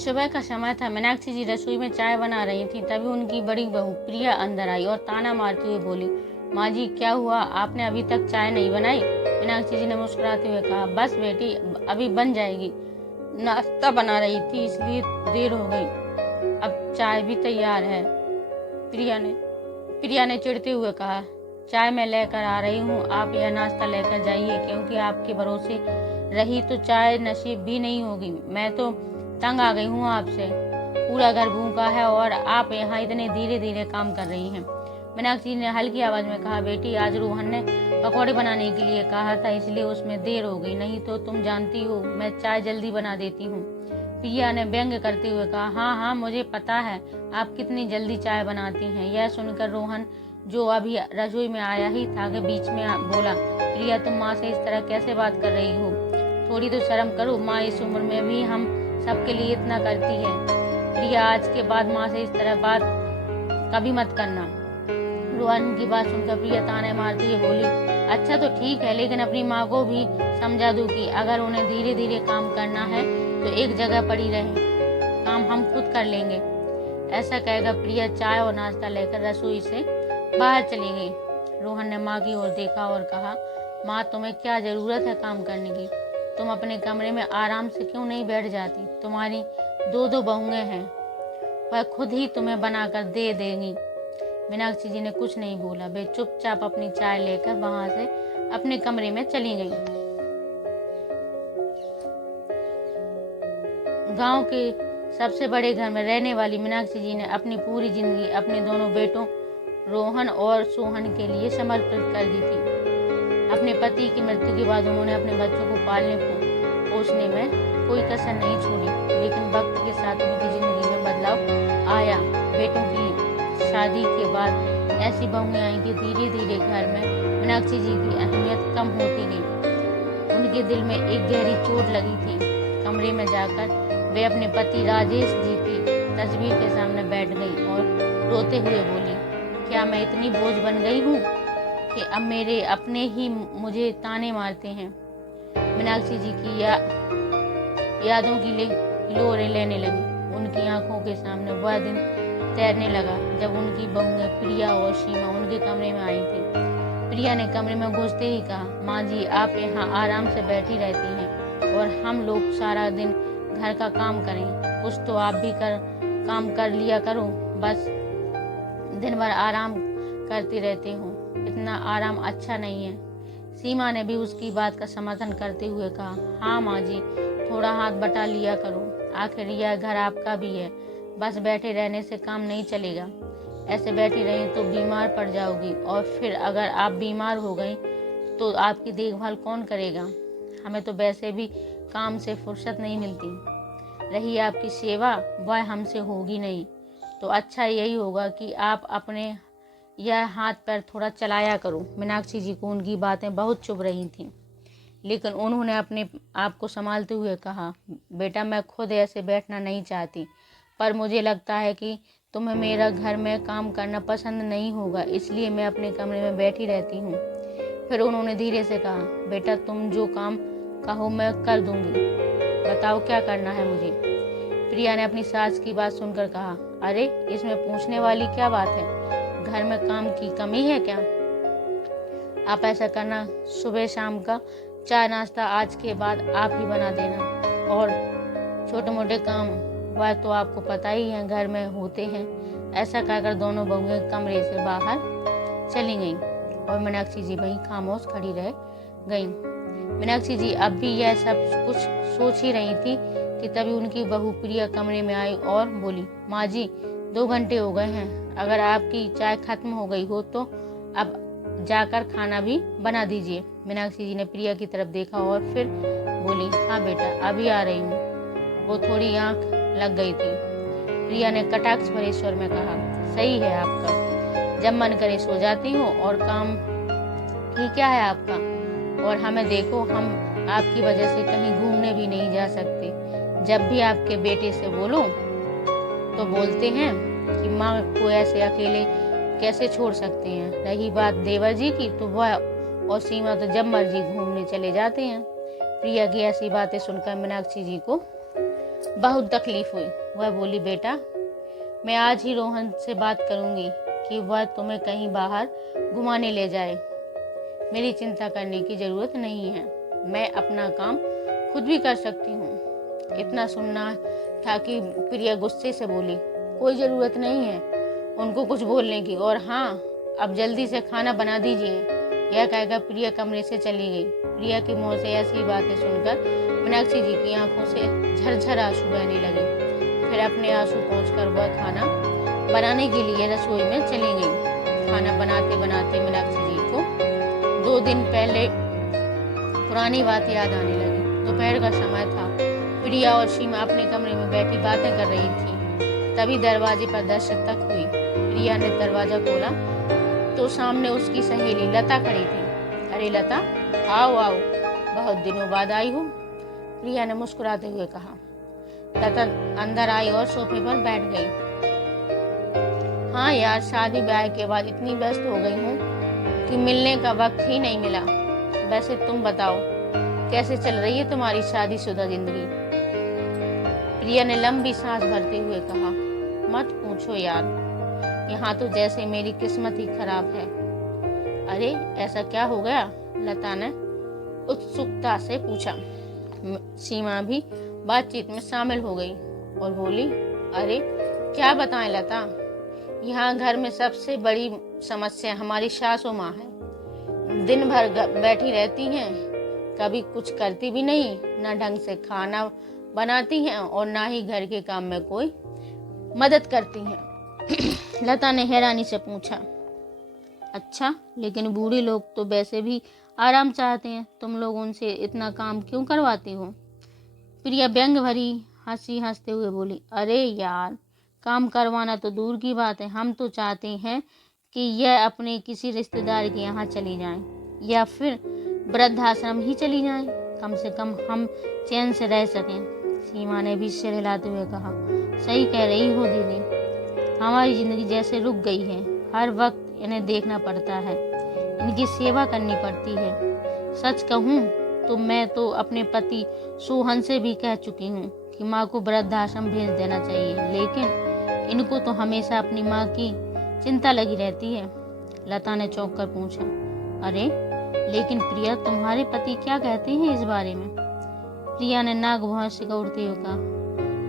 सुबह का समय था। मीनाक्षी जी रसोई में चाय बना रही थी। तभी उनकी बड़ी बहू प्रिया अंदर आई और ताना मारते हुए बोली, माँ जी क्या हुआ, आपने अभी तक चाय नहीं बनाई? मीनाक्षी जी ने मुस्कुराते हुए कहा, बस बेटी अभी बन जाएगी, नाश्ता बना रही थी इसलिए देर हो गई, अब चाय भी तैयार है। प्रिया ने चिढ़ते हुए कहा, चाय मैं लेकर आ रही हूँ, आप यह नाश्ता लेकर जाइए, क्योंकि आपके भरोसे रही तो चाय नसीब भी नहीं होगी। मैं तो तंग आ गई हूँ आपसे, पूरा घर भूखा है और आप यहाँ इतने धीरे धीरे काम कर रही हैं। मीनाक्षी ने हल्की आवाज में कहा, बेटी आज रोहन ने पकौड़े बनाने के लिए कहा था, इसलिए उसमें देर हो गई, नहीं तो तुम जानती हो मैं चाय जल्दी बना देती हूँ। प्रिया ने व्यंग करते हुए कहा, हाँ हाँ मुझे पता है आप कितनी जल्दी चाय बनाती हैं। यह सुनकर रोहन जो अभी रसोई में आया ही था के बीच में बोला, प्रिया तुम माँ से इस तरह कैसे बात कर रही हो, थोड़ी तो शर्म करो, माँ इस उम्र में भी हम सबके लिए इतना करती है। प्रिया आज के बाद माँ से इस तरह बात कभी मत करना। रोहन की बात सुनकर प्रिया ताने मारती हुई बोली, अच्छा तो ठीक है, लेकिन अपनी माँ को भी समझा दो कि अगर उन्हें धीरे धीरे काम करना है तो एक जगह पड़ी रहे, काम हम खुद कर लेंगे। ऐसा कहकर प्रिया चाय और नाश्ता लेकर रसोई से बाहर चली गई। रोहन ने माँ की ओर देखा और कहा, माँ तुम्हें क्या जरूरत है काम करने की, तुम अपने कमरे में आराम से क्यों नहीं बैठ जाती, तुम्हारी दो बहुएं हैं, वह खुद ही तुम्हें बनाकर दे देंगी। मीनाक्षी जी ने कुछ नहीं बोला, वे चुपचाप अपनी चाय लेकर वहां से अपने कमरे में चली गई। गांव के सबसे बड़े घर में रहने वाली मीनाक्षी जी ने अपनी पूरी जिंदगी अपने दोनों बेटों रोहन और सोहन के लिए समर्पित कर दी थी। अपने पति की मृत्यु के बाद उन्होंने अपने बच्चों को पालने पोसने में कोई कसर नहीं छोड़ी, लेकिन वक्त के साथ उनकी जिंदगी में बदलाव आया। बेटों की शादी के बाद ऐसी बहुएं आई कि धीरे धीरे घर में मीनाक्षी जी की अहमियत कम होती गई। उनके दिल में एक गहरी चोट लगी थी। कमरे में जाकर वे अपने पति राजेश जी की तस्वीर के सामने बैठ गई और रोते हुए बोली, क्या मैं इतनी बोझ बन गई हूँ कि अब मेरे अपने ही मुझे ताने मारते हैं। मीनाक्षी जी की यादों की लोरें लेने लगी। उनकी आंखों के सामने वह दिन तैरने लगा जब उनकी बहुएं प्रिया और सीमा उनके कमरे में आई थी। प्रिया ने कमरे में घुसते ही कहा, माँ जी आप यहाँ आराम से बैठी रहती हैं और हम लोग सारा दिन घर का काम करें, कुछ तो आप भी काम कर लिया करो, बस दिन भर आराम करते रहते हो, इतना आराम अच्छा नहीं है। सीमा ने भी उसकी बात का समर्थन करते हुए कहा, हाँ माँ जी थोड़ा हाथ बटा लिया करो, आखिर यह घर आपका भी है, बस बैठे रहने से काम नहीं चलेगा, ऐसे बैठी रही तो बीमार पड़ जाओगी और फिर अगर आप बीमार हो गई तो आपकी देखभाल कौन करेगा, हमें तो वैसे भी काम से फुर्सत नहीं मिलती, रही आपकी सेवा वह हमसे होगी नहीं, तो अच्छा यही होगा कि आप अपने यह हाथ पैर थोड़ा चलाया करो। मीनाक्षी जी को उनकी बातें बहुत चुभ रही थीं, लेकिन उन्होंने अपने आप को संभालते हुए कहा, बेटा मैं खुद ऐसे बैठना नहीं चाहती, पर मुझे लगता है कि तुम्हें मेरा घर में काम करना पसंद नहीं होगा, इसलिए मैं अपने कमरे में बैठी रहती हूँ। फिर उन्होंने धीरे से कहा, बेटा तुम जो काम कहो मैं कर दूंगी, बताओ क्या करना है मुझे। प्रिया ने अपनी सास की बात सुनकर कहा, अरे इसमें पूछने वाली क्या बात है, घर में काम की कमी है क्या? आप ऐसा करना, सुबह शाम का चाय नाश्ता आज के बाद आप ही बना देना, और छोटे मोटे काम वह तो आपको पता ही है घर में होते हैं। ऐसा कहकर दोनों बहुएं कमरे से बाहर चली गईं और मीनाक्षी जी वहीं खामोश खड़ी रह गईं। मीनाक्षी जी अब भी यह सब कुछ सोच ही रही थी कि तभी उनकी बहू प्रिया कमरे में आई और बोली, माँ जी 2 घंटे हो गए हैं, अगर आपकी चाय खत्म हो गई हो तो अब जाकर खाना भी बना दीजिए। मीनाक्षी जी ने प्रिया की तरफ देखा और फिर बोली, हाँ बेटा अभी आ रही हूँ, वो थोड़ी आंख लग गई थी। प्रिया ने कटाक्ष भरे स्वर में कहा, सही है आपका, जब मन करे सो जाती हूँ और काम ही क्या है आपका, और हमें देखो हम आपकी वजह से कहीं घूमने भी नहीं जा सकते, जब भी आपके बेटे से बोलो तो बोलते हैं कि माँ को ऐसे अकेले कैसे छोड़ सकते हैं, रही बात देवर जी की तो वह और सीमा तो जब मर्जी घूमने चले जाते हैं। प्रिया की ऐसी बातें सुनकर मीनाक्षी जी को बहुत तकलीफ हुई। वह बोली, बेटा मैं आज ही रोहन से बात करूंगी कि वह तुम्हें कहीं बाहर घुमाने ले जाए। मेरी चिंता करने की जरूरत नहीं है, मैं अपना काम खुद भी कर सकती हूँ। इतना सुनना था कि प्रिया गुस्से से बोली, कोई जरूरत नहीं है उनको कुछ बोलने की, और हाँ अब जल्दी से खाना बना दीजिए। यह कहकर प्रिया कमरे से चली गई। प्रिया के मुंह से ऐसी बातें सुनकर मीनाक्षी जी की आंखों से झरझर आंसू बहने लगे। फिर अपने आंसू पोंछकर वह खाना बनाने के लिए रसोई में चली गई। खाना बनाते बनाते मीनाक्षी जी को 2 दिन पहले पुरानी बात याद आने लगी। दोपहर का समय था। प्रिया और सीमा अपने कमरे में बैठी बातें कर रही थी। तभी दरवाजे पर दस्तक हुई। प्रिया ने दरवाजा खोला तो सामने उसकी सहेली लता खड़ी थी। अरे लता, आओ आओ, बहुत दिनों बाद आई हो, प्रिया ने मुस्कुराते हुए कहा। लता अंदर आई और सोफे पर बैठ गई। हाँ यार, शादी ब्याह के बाद इतनी व्यस्त हो गई हूँ कि मिलने का वक्त ही नहीं मिला। वैसे तुम बताओ, कैसे चल रही है तुम्हारी शादीशुदा जिंदगी? प्रिया ने लंबी सांस भरते हुए कहा, मत पूछो यार, यहाँ तो जैसे मेरी किस्मत ही खराब है। अरे ऐसा क्या हो गया? लता ने उत्सुकता से पूछा। सीमा भी बातचीत में शामिल हो गई और बोली, अरे क्या बताएं लता, यहाँ घर में सबसे बड़ी समस्या हमारी सासू माँ है। दिन भर बैठी रहती हैं, कभी कुछ करती भी नहीं, न ढंग से खाना बनाती हैं और ना ही घर के काम में कोई मदद करती हैं। लता ने हैरानी से पूछा, अच्छा, लेकिन बूढ़े लोग तो वैसे भी आराम चाहते हैं, तुम लोग उनसे इतना काम क्यों करवाती हो? प्रिया व्यंग भरी हंसी हंसते हुए बोली, अरे यार, काम करवाना तो दूर की बात है, हम तो चाहते हैं कि यह अपने किसी रिश्तेदार के यहाँ चली जाएं या फिर वृद्धाश्रम ही चली जाएं, कम से कम हम चैन से रह सकें। सीमा ने भी सिर हिलाते हुए कहा, सही कह रही हो दीदी, हमारी जिंदगी जैसे रुक गई है, हर वक्त इन्हें देखना पड़ता है, इनकी सेवा करनी पड़ती है। सच कहूँ तो मैं तो अपने पति सोहन से भी कह चुकी हूँ कि माँ को वृद्धाश्रम भेज देना चाहिए, लेकिन इनको तो हमेशा अपनी माँ की चिंता लगी रहती है। लता ने चौंक कर पूछा, अरे लेकिन प्रिया, तुम्हारे पति क्या कहते हैं इस बारे में? प्रिया ने नाक भौं सिकोड़ते हुए कहा,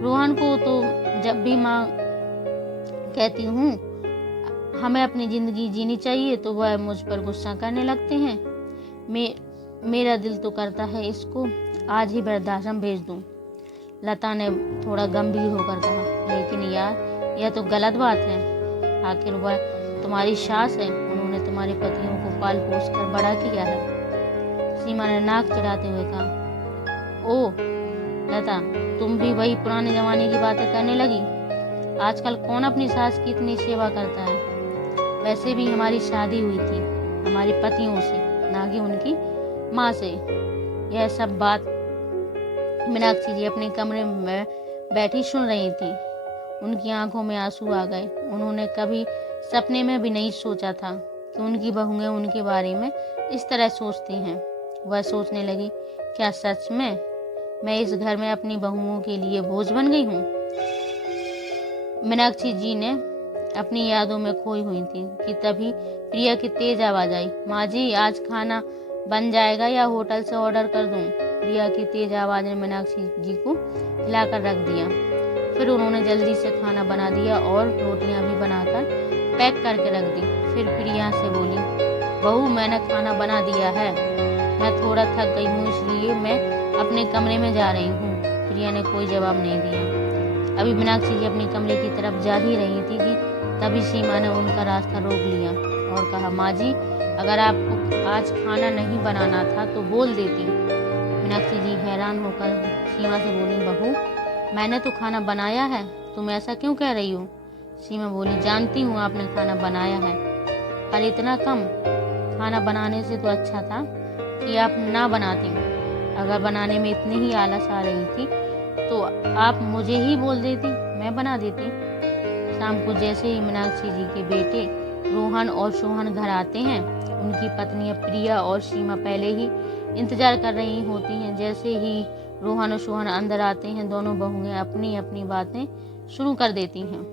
रोहन को तो जब भी माँ कहती हूँ हमें अपनी जिंदगी जीनी चाहिए तो वह मुझ पर गुस्सा करने लगते हैं। मेरा दिल तो करता है इसको आज ही वृद्धाश्रम भेज दूं। लता ने थोड़ा गंभीर होकर कहा, लेकिन यार, यह तो गलत बात है। आखिर वह तुम्हारी सास है, उन्होंने तुम्हारे पतियों को पाल पोस कर बड़ा किया है। सीमा ने नाक चिढ़ाते हुए कहा, ओह लता, तुम भी वही पुराने जमाने की बातें करने लगी। आजकल कौन अपनी सास की इतनी सेवा करता है? वैसे भी हमारी शादी हुई थी हमारे पतियों से, ना कि उनकी माँ से। यह सब बात मीनाक्षी जी अपने कमरे में बैठी सुन रही थी। उनकी आंखों में आंसू आ गए। उन्होंने कभी सपने में भी नहीं सोचा था कि उनकी बहुएं उनके बारे में इस तरह सोचती हैं। वह सोचने लगी, क्या सच में मैं इस घर में अपनी बहुओं के लिए बोझ बन गई हूँ? मीनाक्षी जी ने अपनी यादों में खोई हुई थी कि तभी प्रिया की तेज आवाज आई, माँ जी, आज खाना बन जाएगा या होटल से ऑर्डर कर दूं? प्रिया की तेज आवाज ने मीनाक्षी जी को हिलाकर रख दिया। फिर उन्होंने जल्दी से खाना बना दिया और रोटियां भी बनाकर पैक करके रख दी। फिर प्रिया से बोली, बहू, मैंने खाना बना दिया है, मैं थोड़ा थक गई हूँ इसलिए मैं अपने कमरे में जा रही हूँ। प्रिया ने कोई जवाब नहीं दिया। अभी मीनाक्षी जी अपने कमरे की तरफ जा ही रही थी कि तभी सीमा ने उनका रास्ता रोक लिया और कहा, माँ जी, अगर आपको आज खाना नहीं बनाना था तो बोल देती। मीनाक्षी जी हैरान होकर सीमा से बोली, बहू, मैंने तो खाना बनाया है, तुम ऐसा क्यों कह रही हो? सीमा बोली, जानती हूँ आपने खाना बनाया है, पर इतना कम। खाना बनाने से तो अच्छा था कि आप ना बनाती। अगर बनाने में इतनी ही आलस आ रही थी तो आप मुझे ही बोल देती, मैं बना देती। शाम को जैसे ही मीनाक्षी जी के बेटे रोहन और सोहन घर आते हैं, उनकी पत्नियां प्रिया और सीमा पहले ही इंतजार कर रही होती हैं। जैसे ही रोहन और सोहन अंदर आते हैं। दोनों बहुएं अपनी अपनी बातें शुरू कर देती हैं।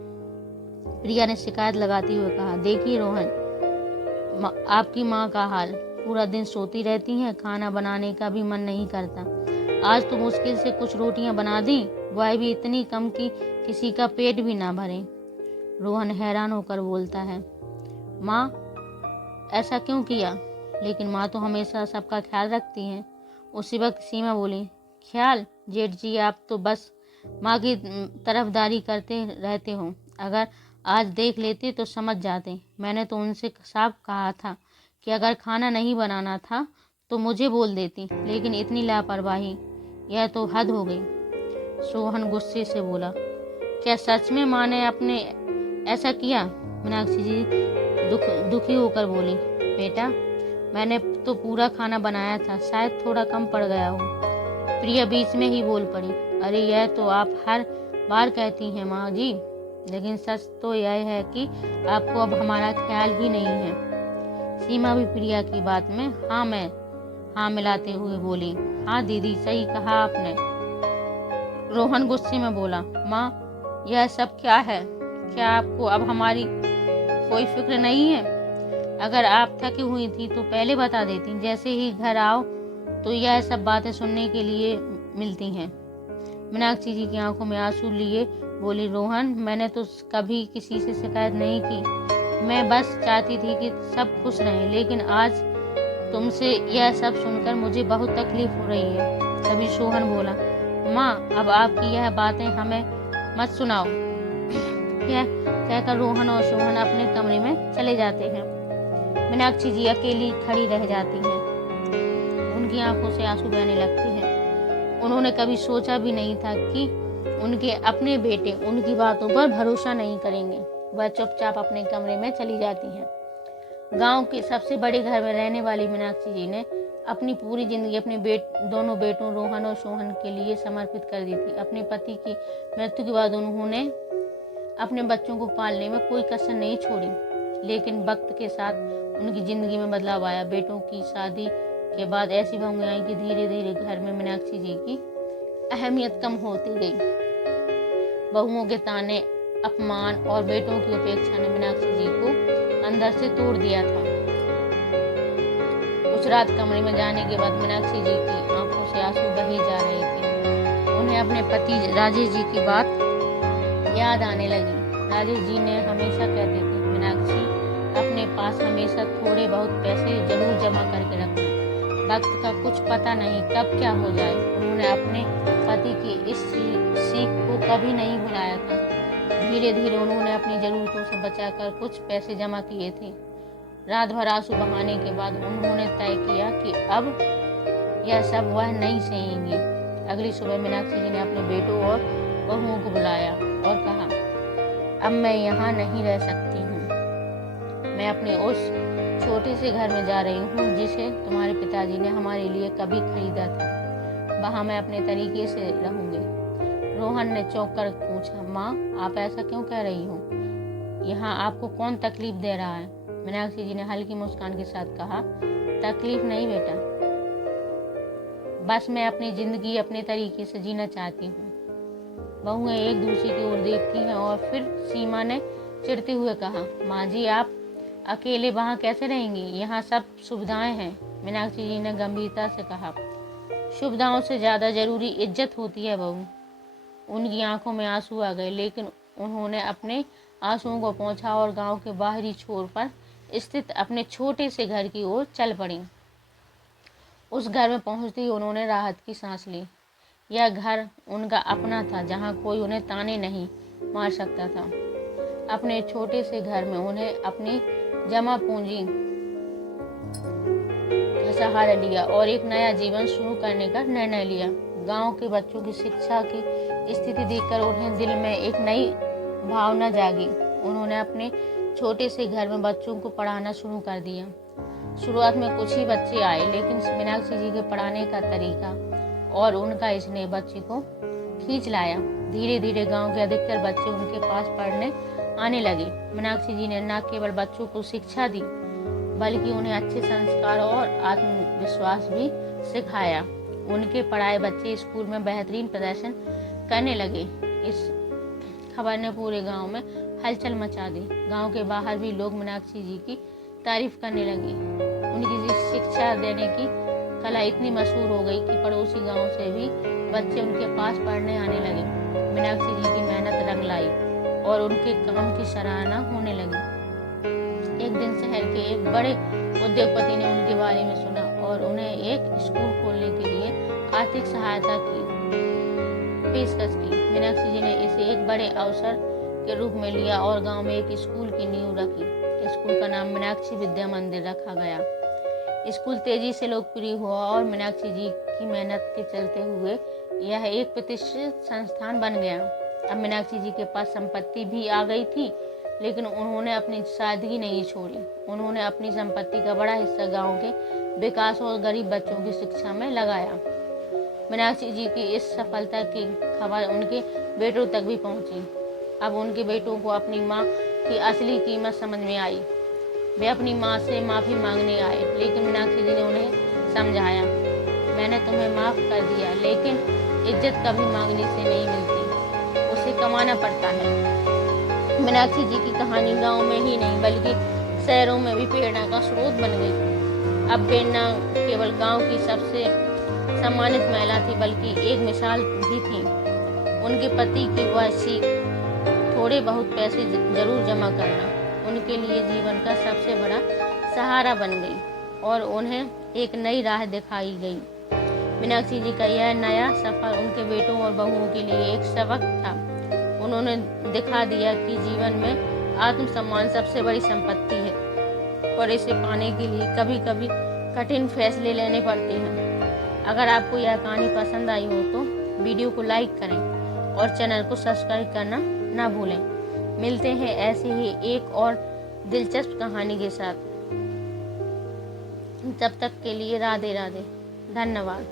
प्रिया ने शिकायत लगाते हुए कहा, देखिए रोहन, आपकी माँ का हाल, पूरा दिन सोती रहती हैं, खाना बनाने का भी मन नहीं करता। आज तो मुश्किल से कुछ रोटियां बना दी, वह भी इतनी कम कि किसी का पेट भी ना भरे। रोहन हैरान होकर बोलता है, माँ ऐसा क्यों किया? लेकिन माँ तो हमेशा सबका ख्याल रखती हैं। उसी वक्त सीमा बोली, ख्याल? जेठ जी, आप तो बस माँ की तरफदारी करते रहते हो। अगर आज देख लेते तो समझ जाते। मैंने तो उनसे साफ कहा था कि अगर खाना नहीं बनाना था तो मुझे बोल देती, लेकिन इतनी लापरवाही, यह तो हद हो गई। सोहन गुस्से से बोला, क्या सच में माँ ने अपने ऐसा किया? मीनाक्षी जी दुखी होकर बोली, बेटा मैंने तो पूरा खाना बनाया था, शायद थोड़ा कम पड़ गया हो। प्रिया बीच में ही बोल पड़ी, अरे यह तो आप हर बार कहती हैं माँ जी, लेकिन सच तो यह है कि आपको अब हमारा ख्याल ही नहीं है। सीमा भी प्रिया की बात में हाँ मिलाते हुए बोली, हाँ दीदी, सही कहा आपने। रोहन गुस्से में बोला, माँ यह सब क्या है? क्या आपको अब हमारी कोई फिक्र नहीं है? अगर आप थकी हुई थी तो पहले बता देती, जैसे ही घर आओ तो यह सब बातें सुनने के लिए मिलती हैं। मीनाक्षी जी की आंखों में आंसू लिए बोली, रोहन, मैंने तो कभी किसी से शिकायत नहीं की, मैं बस चाहती थी कि सब खुश रहें, लेकिन आज तुमसे यह सब सुनकर मुझे बहुत तकलीफ हो रही है। तभी सोहन बोला, माँ अब आपकी यह बातें हमें मत सुनाओ। यह कहकर रोहन और सोहन अपने कमरे में चले जाते हैं। मीनाक्षी जी अकेली खड़ी रह जाती हैं। उनकी आंखों से आंसू बहने लगते हैं। उन्होंने कभी सोचा भी नहीं था कि उनके अपने बेटे उनकी बातों पर भरोसा नहीं करेंगे। वह चुपचाप अपने कमरे में चली जाती हैं। गांव के सबसे बड़े घर में रहने वाली मीनाक्षी जी ने अपनी पूरी जिंदगी अपने दोनों बेटों रोहन और सोहन के लिए समर्पित कर दी थी। अपने पति की मृत्यु के बाद उन्होंने अपने बच्चों को पालने में कोई कसर नहीं छोड़ी, लेकिन वक्त के साथ उनकी जिंदगी में बदलाव आया। बेटों की शादी के बाद ऐसी बहुएं आई कि धीरे धीरे घर में मीनाक्षी जी की अहमियत कम होती गई। बहुओं के ताने, अपमान और बेटों की उपेक्षा ने मीनाक्षी जी को अंदर से तोड़ दिया था। उस रात कमरे में जाने के बाद मीनाक्षी जी की आंखों से आंसू बही जा रहे थे। उन्हें अपने पति राजेश जी की बात याद आने लगी। राजेश जी ने हमेशा कहते थे, मीनाक्षी अपने पास हमेशा थोड़े बहुत पैसे जरूर जमा करके रखना, वक्त का कुछ पता नहीं कब क्या हो जाए। उन्होंने अपने पति की इस सीख को कभी नहीं भुलाया था। धीरे धीरे उन्होंने अपनी जरूरतों से बचाकर कुछ पैसे जमा किए थे। रात भर आंसू बहाने के बाद उन्होंने तय किया कि अब यह सब वह नहीं सहेंगी। अगली सुबह मीनाक्षी जी ने अपने बेटों और बहुओं को बुलाया और कहा, अब मैं यहाँ नहीं रह सकती हूँ। मैं अपने उस छोटे से घर में जा रही हूँ जिसे तुम्हारे पिताजी ने हमारे लिए कभी खरीदा था। वहाँ मैं अपने तरीके से रहूंगी। रोहन ने चौंक कर पूछा, माँ आप ऐसा क्यों कह रही हो? यहाँ आपको कौन तकलीफ दे रहा है? मीनाक्षी जी ने हल्की मुस्कान के साथ कहा, तकलीफ नहीं बेटा, बस मैं अपनी जिंदगी अपने तरीके से जीना चाहती हूँ। बहुएं एक दूसरे की ओर देखती हैं और फिर सीमा ने चिढ़ते हुए कहा, माँ जी आप अकेले वहाँ कैसे रहेंगी? यहाँ सब सुविधाएं हैं। मीनाक्षी जी ने गंभीरता से कहा, सुविधाओं से ज्यादा जरूरी इज्जत होती है बहू। उनकी आंखों में आंसू आ गए, लेकिन उन्होंने अपने आंसुओं को पोंछा और गांव के बाहरी छोर पर स्थित अपने छोटे से घर की ओर चल पड़ी। उस घर में पहुंचते ही उन्होंने राहत की सांस ली। यह घर उनका अपना था, जहां कोई उन्हें ताने नहीं मार सकता था। अपने छोटे से घर में उन्हें अपनी जमा पूंजी का सहारा लिया और एक नया जीवन शुरू करने का निर्णय लिया। गांव के बच्चों की शिक्षा की स्थिति देखकर उन्हें दिल में एक नई भावना जागी। उन्होंने अपने छोटे से घर में बच्चों को पढ़ाना शुरू कर दिया। शुरुआत में कुछ ही बच्चे आए, लेकिन मीनाक्षी जी के पढ़ाने का तरीका और उनका स्नेह बच्चे को खींच लाया। धीरे धीरे गांव के अधिकतर बच्चे उनके पास पढ़ने आने लगे। मीनाक्षी जी ने न केवल बच्चों को शिक्षा दी, बल्कि उन्हें अच्छे संस्कार और आत्मविश्वास भी सिखाया। उनके पढ़ाए बच्चे स्कूल में बेहतरीन प्रदर्शन करने लगे। इस खबर ने पूरे गांव में हलचल मचा दी। गांव के बाहर भी लोग मीनाक्षी जी की तारीफ करने लगे। उनकी शिक्षा देने की कला इतनी मशहूर हो गई कि पड़ोसी गांव से भी बच्चे उनके पास पढ़ने आने लगे। मीनाक्षी जी की मेहनत रंग लाई और उनके काम की सराहना होने लगी। एक दिन शहर के एक बड़े उद्योगपति ने उनके बारे में सुना और उन्हें एक स्कूल खोलने के लिए आर्थिक सहायता की पेशकश की। मीनाक्षी जी ने इसे एक बड़े अवसर के रूप में लिया और गांव में एक स्कूल की नींव रखी। स्कूल का नाम मीनाक्षी विद्या मंदिर रखा गया। स्कूल तेजी से लोकप्रिय हुआ और मीनाक्षी जी की मेहनत के चलते हुए यह एक प्रतिष्ठित संस्थान बन गया। अब मीनाक्षी जी के पास संपत्ति भी आ गई थी, लेकिन उन्होंने अपनी सादगी नहीं छोड़ी। उन्होंने अपनी संपत्ति का बड़ा हिस्सा गांव के विकास और गरीब बच्चों की शिक्षा में लगाया। मीनाक्षी जी की इस सफलता की खबर उनके बेटों तक भी पहुंची। अब उनके बेटों को अपनी माँ की असली कीमत समझ में आई। वे अपनी माँ से माफ़ी मांगने आए, लेकिन मीनाक्षी जी ने उन्हें समझाया, मैंने तुम्हें माफ़ कर दिया, लेकिन इज्जत कभी मांगने से नहीं मिलती, उसे कमाना पड़ता है। मीनाक्षी जी की कहानी गांव में ही नहीं बल्कि शहरों में भी प्रेरणा का स्रोत बन गई। अब वे न केवल गांव की सबसे सम्मानित महिला थी, बल्कि एक मिसाल भी थी। उनके पति की वह सीख, थोड़े बहुत पैसे जरूर जमा करना, उनके लिए जीवन का सबसे बड़ा सहारा बन गई और उन्हें एक नई राह दिखाई गई। मीनाक्षी जी का यह नया सफर उनके बेटों और बहुओं के लिए एक सबक था। उन्होंने दिखा दिया कि जीवन में आत्मसम्मान सबसे बड़ी संपत्ति है और इसे पाने के लिए कभी कभी कठिन फैसले लेने पड़ते हैं। अगर आपको यह कहानी पसंद आई हो तो वीडियो को लाइक करें और चैनल को सब्सक्राइब करना ना भूलें। मिलते हैं ऐसे ही एक और दिलचस्प कहानी के साथ। जब तक के लिए राधे राधे। धन्यवाद।